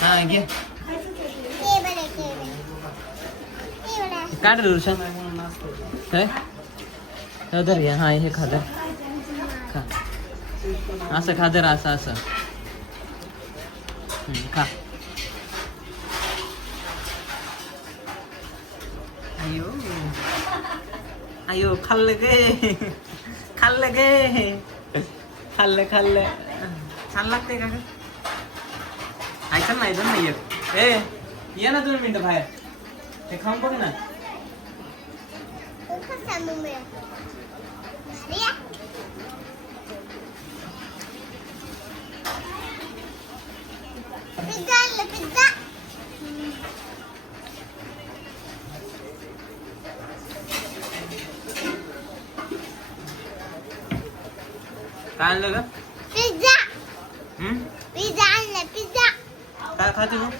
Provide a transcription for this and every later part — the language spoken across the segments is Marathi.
हा घे. काढ रे ऋषा धर घ्या हा हे खादर खा. असं खादर असं असं. खा. अयो. अयो खाल्लं गे. खाल्लं गे. खाल्लं खाल्लं. छान लागते का ग? ऐका ना ऐकून नाही येत ए ये ना दोन मिनिटं बाहेर. ते खाऊन बघ ना. काय आणलं ग? पिझ्झा हम्म? पिझ्झा आणलं पिझ्झा काय खाते तू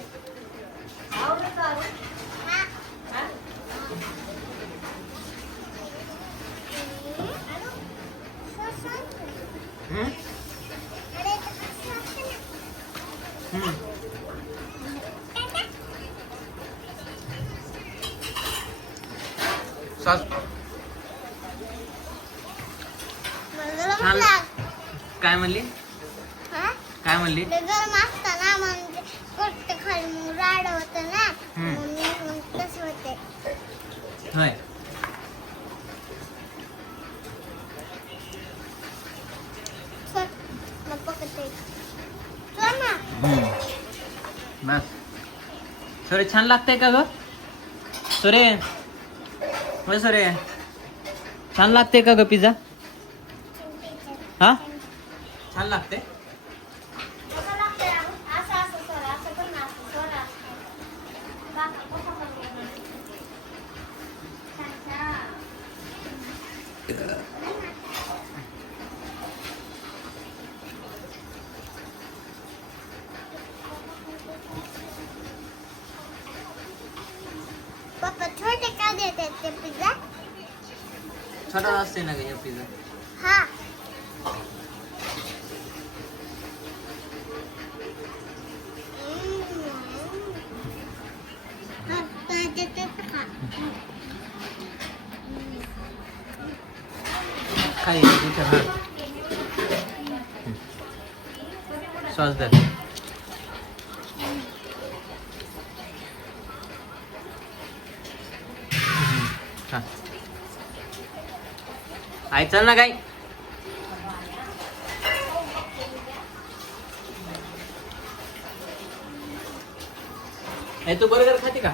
काय म्हणली? काय म्हणली? गोष्ट खाली मग राड होत ना हम्म. मग मी मग तसं होते. होय. चल, मग पकडते. चल ना. बस. सुरे छान लागतंय का ग? सुरे होय सुरे छान लागते का ग पिझ्झा? हा? छान लागते कसं लागतंय राहू? असं असं सोडा असं पण ना असं सोडा बाकी कसं करते? छान छान पप्पा छोटे का देतात ते पिझ्झा छोटा असते ना ग हे पिझ्झा हा हा, ताजे ते खा. काय हां सॉस दर आई चल ना काय तू बर्गर खाते का?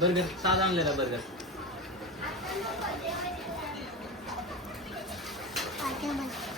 बर्गर साधा आणलेला बर्गर yang?